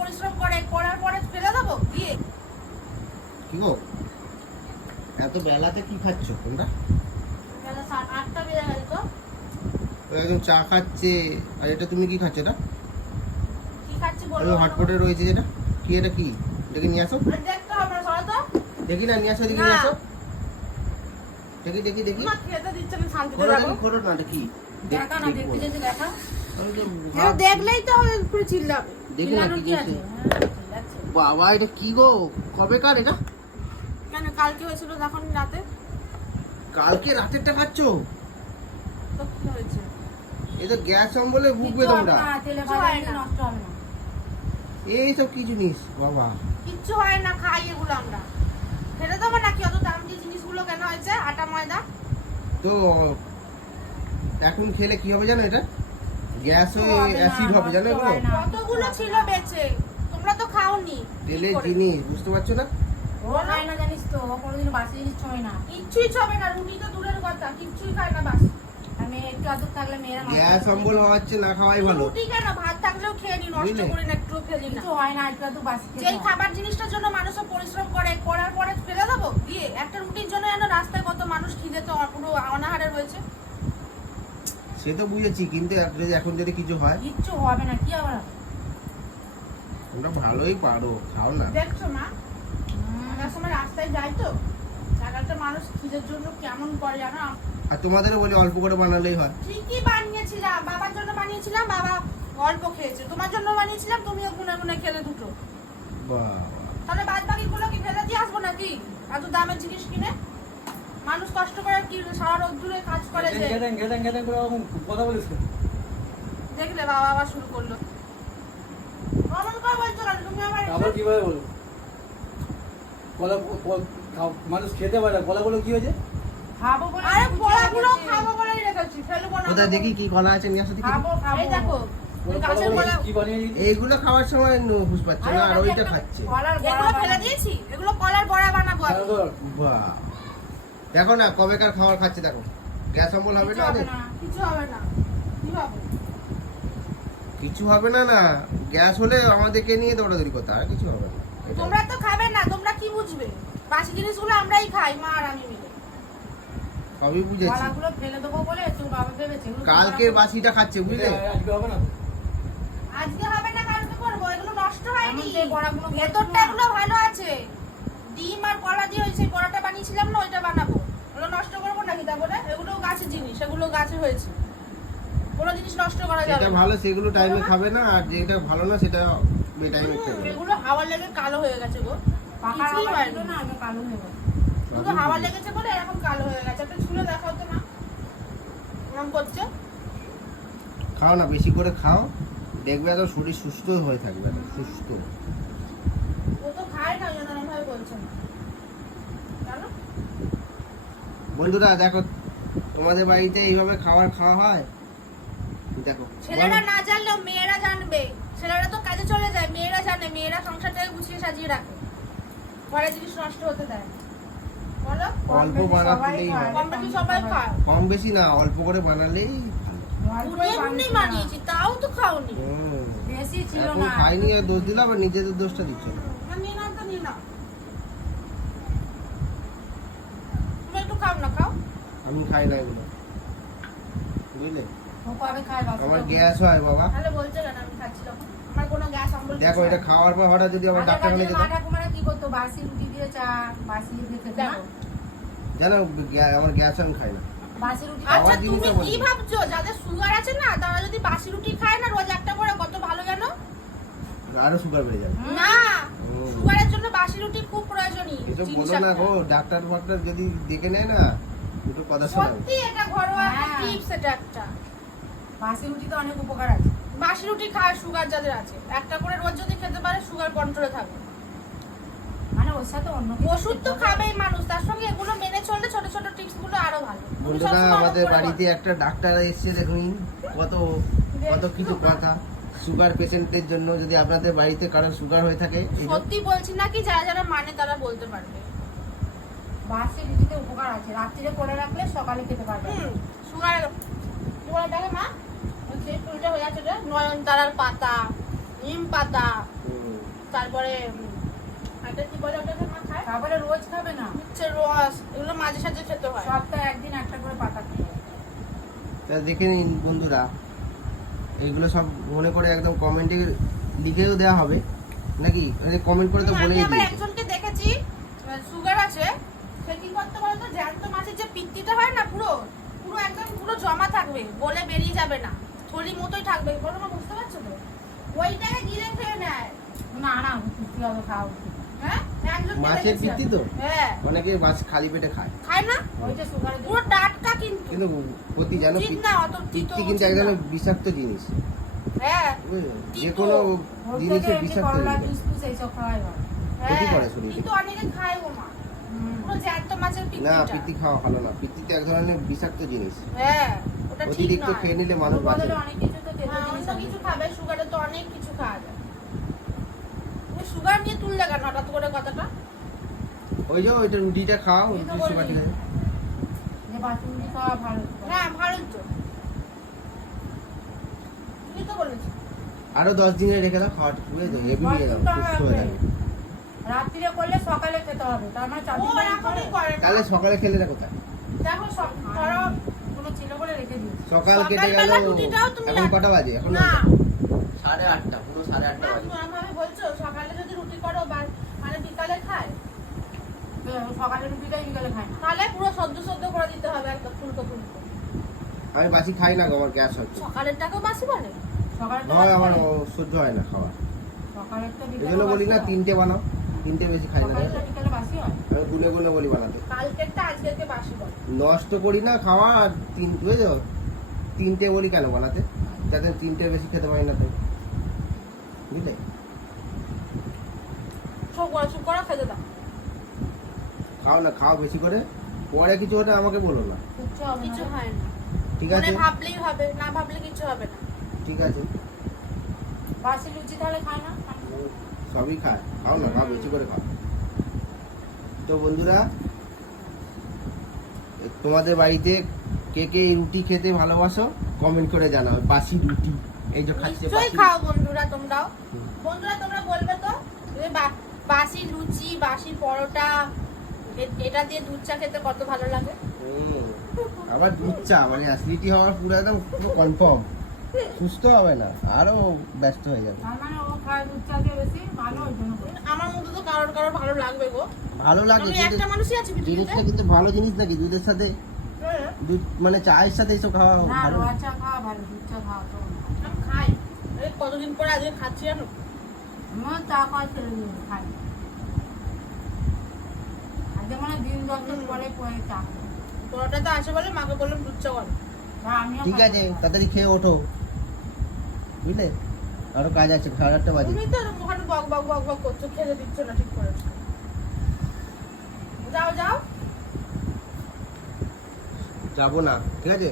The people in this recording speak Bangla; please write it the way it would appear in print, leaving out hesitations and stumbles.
পরিশ্রম করে, করার পরে ফেলে দেবো দিয়ে? কি গো, এত বেলাতে কি খাচ্ছ তোমরা? বেলা 8টা বেজে গেছে তো। ও একদম চা খাচ্ছে। আর এটা তুমি কি খাচ্ছ? এটা কি খাচ্ছি ওই বলবো? হটপটে রয়েছে যেটা, কি এটা কি? এটাকে নিয়ে আসো, আর দেখতে হবে না, সরো তো। দেখি না, নিয়ে আসো, এদিকে না। নিয়ে আসো। দেখি দেখি দেখি, মা খেতে দিচ্ছে না, শান্তিতে খোলো যাবো। দেখি, খোলো না, এটা কি? দেখা না, দেখতে যেতে দেখা। আমি তো এটা দেখলেই তো হবে, পুরো চিল্লাবে। দেখি না কি চিল্লানোর কি আছে? দিয়েছে। হ্যাঁ, চিল্লাচ্ছে। বাবা, এটা কি গো? কবেকার এটা? কেন কালকে হয়েছিল তখন রাতে? কালকে রাতেরটা খাচ্ছ? তো কি হয়েছে? এ তো গ্যাস অম্বলে ভুগবে তোমরা। তেলে ভাজা জিনিস নষ্ট হবে না। এইসব কি জিনিস বাবা? কিচ্ছু হয় না, খাই এগুলো আমরা। ফেলে দেবো নাকি? অত দাম দিয়ে জিনিসগুলো কেন হয়েছে? আটা ময়দা। তো এখন খেলে কি হবে জানো? এটা গ্যাস হয়ে অ্যাসিড হবে জানো এগুলো? কতগুলো ছিল বেঁচে, তোমরা তো খাওনি। তেলের জিনিস, বুঝতে পারছো না? ও খায় না জানিস তো, ও কোনোদিন বাসি জিনিস ছোঁয় না। কিচ্ছুই ছবে না, রুটি তো দূরের কথা, কিচ্ছুই খায় না। বাস আর মেয়ে একটু আদর থাকলে মেয়েরা নষ্ট গ্যাস করে অম্বল হওয়াচ্ছে, না খাওয়াই ভালো। রুটি কেন, ভাত থাকলেও খেয়ে নি, নষ্ট বুঝলে? করি না, একটুও ফেলি না। কিছু হয় না, একটু আদর বাসি খেতে যেই হয়। খাবার জিনিসটার জন্য মানুষ পরিশ্রম করে, করার পরে ফেলে দেবো দিয়ে? একটা রুটির জন্য যেন রাস্তায় কত মানুষ খিদেতে পুরো অনাহারে রয়েছে। সে তো বুঝেছি, কিন্তু এখন যদি কিছু হয়, কিচ্ছু হবে না, কি আবার হবে? তোমরা ভালোই পারো, খাও না। দেখছো মা, আমরা সময় রাস্তায় যাই তো, একটা মানুষ খিদের জন্য কেমন করে জানো? আর তোমাদেরও বলি অল্প করে বানালেই হয়। ঠিকই বানিয়েছিলাম, বাবার জন্য বানিয়েছিলাম, বাবা অল্প খেয়েছে। তোমার জন্য বানিয়েছিলাম, তুমিও গুনে গুনে খেলে দুটো। বাবা, তাহলে বাদ বাকি গুলো কি ফেলে দিয়ে আসবো নাকি? এত দামের জিনিস কিনে মানুষ কষ্ট করে কি সারা রোদ্দুরে কাজ করে যে। কথা বলিস কেন? দেখলে বাবা আবার শুরু করলো। অমন করে বলছো কেন তুমি? আবার আবার কিভাবে বলবো? কলা মানুষ খেতে পারে না, কলাগুলো কি হয়েছে? খাবো বলে আরে গুছিয়ে কলাগুলো রেখেছি। খাবো বলেই রেখেছি, ফেলবো না। কোথায় দেখি কি কলা আছে, নিয়ে আসো দেখি। খাবো খাবো। এই দেখো, ওই গাছের কলা। কি বানিয়ে এইগুলো খাওয়ার সময় হুঁশ পাচ্ছে না, আর ওইটা খাচ্ছে। কলার বড়া এগুলো ফেলে বানাবো। দিয়েছি, এগুলো কলার বড়া বানাবো আমি। বাহ, দেখো না কবেকার খাবার খাচ্ছে, দেখো। গ্যাস অম্বল হবে কিছু না হবে ওদের? না। কিছু হবে না। কি হবে? কিছু হবে না, না গ্যাস হলে আমাদেরকে নিয়ে দৌড়াদৌড়ি করতে, আর কিছু হবে না। এটা- তোমরা তো খাবে না, তোমরা কি বুঝবে? বাসি জিনিসগুলো আমরাই খাই, মা আর আমি মিলে। সবই বুঝেছি। কলাগুলো ফেলে দেবো বলে তোর বাবা ভেবেছে এগুলো কালকের বাসিটা খাচ্ছে, বুঝলে? আজকে হবে না? আজকে হবে না, কালকে করবো। এগুলো নষ্ট হয়নি, এমন যে বড়াগুলো ভেতরটা এগুলো ভালো আছে। ডিম আর কলা দিয়ে ওই সেই বড়াটা বানিয়েছিলাম না, ওইটা বানাবো। ওগুলো নষ্ট করবো নাকি তা বলে? এগুলো গাছের জিনিস, এগুলো গাছে হয়েছে। কোনো জিনিস নষ্ট করা যাবে যেটা না। ভালো সেগুলো টাইমে খাবে না, আর যেটা ভালো না সেটা বেটাইমে খাবে। এগুলো হাওয়া লেগে কালো হয়ে গেছে গো। পাকার কিছুই আবার হয়নি। ছিল না, আমি কালো হয়ে গেছে। শুধু হাওয়া লেগেছে বলে এরকম কালো হয়ে গেছে। একটা ছুলে দেখাও তো না, এরকম করছে। খাও না, বেশি করে খাও, দেখবে এত শরীর সুস্থ হয়ে থাকবে, এত সুস্থ। ও তো খায় না, যেন এরকম ভাবে বলছে না, জানো? বন্ধুরা দেখো, তোমাদের বাড়িতে এইভাবে খাবার খাওয়া হয়, দেখো। ছেলেরা না জানলেও মেয়েরা জানবে। ছেলেরা তো কাজে চলে যায়, মেয়েরা জানে। মেয়েরা সংসারটাকে গুছিয়ে সাজিয়ে রাখে, ঘরের জিনিস নষ্ট হতে দেয় না। বলো, অল্প বেশি বানাতেই সবাই হয়। কম বেশি সবাই খায়। কম বেশি না, অল্প করে বানালেই ভালো। গুনিয়ে গুনিয়ে বানিয়েছি, তাও তো খাওনি। হুম। বেশি ছিল এখন না। খাইনি আর দোষ দিলাম, আর নিজেদের দোষটা দিচ্ছ না। নিয়ে নাও তো, নিয়ে নাও। তুমি একটু খাও না, খাও। আমি খাই না এগুলো, বুঝলে? ও কবে খায় বাবা? আমার গ্যাস হয় বাবা। তাহলে বলছে কেন আমি খাচ্ছি যখন? আমার কোনো গ্যাস অম্বল কিছু দেখো, এটা হয় না। খাওয়ার পর হঠাৎ যদি আবার ডাক্তার আগেকার যেত, দিনে মা ঠাকুমারা কি করতো? বাসি রুটি দিয়ে চা, বাসি দিয়ে খেতে না? দেখো। জানো আমার গ্যাস, আমি খাই না। বাসি রুটি আচ্ছা, খাওয়ার তুমি জিনিসটা কি বলছি। ভাবছো? যাদের সুগার আছে না, তারা যদি বাসি রুটি খায় না রোজ একটা করে, কত ভালো জানো? আরো সুগার বেড়ে যাবে। না, ও। সুগারের জন্য বাসি রুটি খুব প্রয়োজনীয় এসব জিনিস বলো না একটা। গো, ডাক্তার ফাক্তার যদি দেখে নেয় না, দুটো কথা শোনাবে। সত্যি এটা ঘরোয়া হ্যাঁ। টিপস, এটা একটা। বাসি রুটিতে অনেক উপকার আছে। বাসি রুটি খায় সুগার যাদের আছে, একটা করে রোজ যদি খেতে পারে সুগার কন্ট্রোলে থাকবে। মানে ওর সাথে অন্য কিছু ওষুধ তো খেতে হবে। খাবেই মানুষ, তার সঙ্গে এগুলো মেনে চললে ছোট ছোট টিপস গুলো আরো ভালো। তুমি বন্ধুরা, সবসময় আমাদের করে বাড়িতে একটা ডাক্তার এসেছে, দেখুন কত কত কিছু কথা। সুগার পেশেন্টদের জন্য, যদি আপনাদের বাড়িতে কারো সুগার হয়ে থাকে, বলো। সত্যি বলছি নাকি, যারা যারা মানে তারা বলতে পারবে। বাসি রুটিতে উপকার আছে, রাত্রিরে করে রাখলে সকালে খেতে পারবে। সুগার কি বলে দেখে মা, সেই ফুলটা হয়ে আছে রে, নয়নতারার পাতা, নিম পাতা, হুম। তারপরে একটা কি বলে ওটাকে মা খায় তারপরে রোজ খাবে না, হচ্ছে রস, এগুলো মাঝে সাঝে খেতে হয়। সপ্তাহে একদিন একটা করে পাতা খেয়ে। তা দেখে নিন বন্ধুরা, এইগুলো সব মনে করে একদম কমেন্টে লিখেও দেওয়া হবে নাকি, কমেন্ট করে তো আমি বলেই আবার দিয়েছি। একজনকে দেখেছি সুগার আছে, সে কি করতে বলতো, জ্যান্ত মাছের যে পিত্তিটা হয় না পুরো পুরো একদম পুরো জমা থাকবে, বলে বেরিয়ে যাবে না, থলি মতোই থাকবে, বলো না, বুঝতে পারছো তো, ওইটাকে গিলে খেয়ে নেয়। না না, কি হবে খাওয়া উচিত। হ্যাঁ একজনকে মাছের দেখেছি পিত্তি আমি। তো হ্যাঁ অনেকে মাছ খালি পেটে খায়, খায় না, ওইটা সুগারের পুরো টাটকা কিন্তু কিন্তু প্রতি জানো উচিত না, অত তিতো পিত্তি কিন্তু উচিত এক না। ধরনের বিষাক্ত জিনিস, হ্যাঁ বুঝলে? যে তিতো। কোনো ওর থেকে জিনিসের এমনি বিষাক্ত করলা জিনিস। জুস ফুস এইসব খাওয়াই ভালো। ক্ষতি হ্যাঁ করে শরীরে। কিন্তু অনেকে খায় গো মা, পুরো জ্যান্ত মাছের না পিত্তিটা। পিত্তি খাওয়া ভালো না, পিত্তিতে এক ধরনের বিষাক্ত জিনিস, হ্যাঁ ওটা ঠিক অতিরিক্ত নয়। খেয়ে নিলে মানুষ ওর বাঁচে বদলে না। অনেক কিছু তো তেতো হ্যাঁ, জিনিস অন্য আছে। কিছু খাবে, সুগারে তো অনেক কিছু খাওয়া যায়। তুমি সুগার নিয়ে তুললে কেন হঠাৎ করে কথাটা? ওই যে ওইটা রুটিটা খাও, তুই তো রুটির সুগার ঠিক আছে। যে বাথরুম খাওয়া ভালো। হ্যাঁ ভালোই তো, তুমি তো বলেছো। আরো 10 দিনে রেখে দাও, খাওয়াটা বুঝে যাবে, হেভি হয়ে যাবে, বাথরুমটা সুস্থ হয়ে যাবে। রাত্রিরে করলে সকালে খেতে হবে, তার মানে 4 ও দিন এখনই করে না। তাহলে সকালে খেলে না কোথায়, দেখো ধরো কোনো ছিল বলে রেখে দিয়েছি। সকাল কেটে গেল, সকালবেলা রুটিটাও তুমি এখন কটা বাজে, এখন না 8:30, পুরো 8:30 না, বাজে। তুমি আমাকে বলছো সকালে যদি রুটি করো বা মানে বিকালে খায়, তো সকালে রুটিটাই বিকালে খায় না। তাহলে পুরো সদ্য সদ্য করে দিতে হবে, একদম ফুলকো ফুলকো। আমি বাসি খাই না গো, আমার গ্যাস হচ্ছে, সকালেরটাকেও বাসি বলে? সকালেরটা হয় বাসি আমার করে। সহ্য হয় না খাওয়া, সকালেরটা এই বিকালে জন্য বলি না বাসি হয়। 3টে বানাও, 3টে বেশি খাই না, সকালেরটা বিকালে বাসি হয়। আমি গুনে গুনে বলি বানাতে, কালকেরটা আজকেরকে বাসি বলে। নষ্ট করি না খাওয়া, আর বুঝেছো, 3টে বলি কেন বানাতে, যাতে 3টে বেশি খেতে পারি না তাই, বুঝলে? চুপ করে খেতে দাও, খাও না, খাও বেশি করে, পরে কিছু হলে আমাকে বলো না, কিচ্ছু হবে কিছু না। হয় না, ঠিক মনে আছে? ভাবলেই হবে, না ভাবলে কিছু হবে না। ঠিক আছে, বাসি লুচি তাহলে খায় না। সবই খায়, খাও না, খাও বেশি করে খাও। তো বন্ধুরা, তোমাদের বাড়িতে কে কে এই রুটি খেতে ভালোবাসো কমেন্ট করে জানাও, বাসি রুটি, এই যে খাচ্ছে নিশ্চয়ই বাসি খাও বন্ধুরা তোমরাও। হুম। বন্ধুরা তোমরা বলবে তো যে বাসি লুচি, বাসি পরোটা, এটা দিয়ে দুধ চা খেতে কত ভালো লাগে। হুম। আবার দুধ চা মানে অ্যাসিডিটি হওয়ার পুরো একদম কনফার্ম, সুস্থ হবে না, আরো ব্যস্ত হয়ে যাবে। তার মানে ও খায় দুধ চা দিয়ে বেশি ভালো, ওই জন্য করে। আমার মতো তো কারোর কারোর ভালো লাগবে গো, ভালো লাগে আমি কিন্তু একটা মানুষই আছি পৃথিবীতে। জিনিসটা কিন্তু ভালো জিনিস নাকি, দুধের সাথে, হ্যাঁ, দুধ মানে চায়ের সাথে এইসব খাওয়া না ভালো। রোয়া চা খাওয়া ভালো, দুধ চা খাওয়া তো না। আমি খাই, এই কতদিন পরে আজকে খাচ্ছি জানো। আমিও চা খাওয়া ছেড়ে দিয়েছি, খাই না। আজকে মানে দিন 10 দিন পরে পরে চা খাই। পরোটা তো আছে বলে মাকে বললাম দুধ চা করো। বা আমিও ঠিক খাই আছে, না। তাড়াতাড়ি খেয়ে ওঠো, বুঝলে, আরো কাজ আছে, 8:30 বাজে। তুমি তো ওখানে বক বক বক বক করছো, খেতে দিচ্ছ না ঠিক করে। যাও যাও। যাবো না, ঠিক আছে?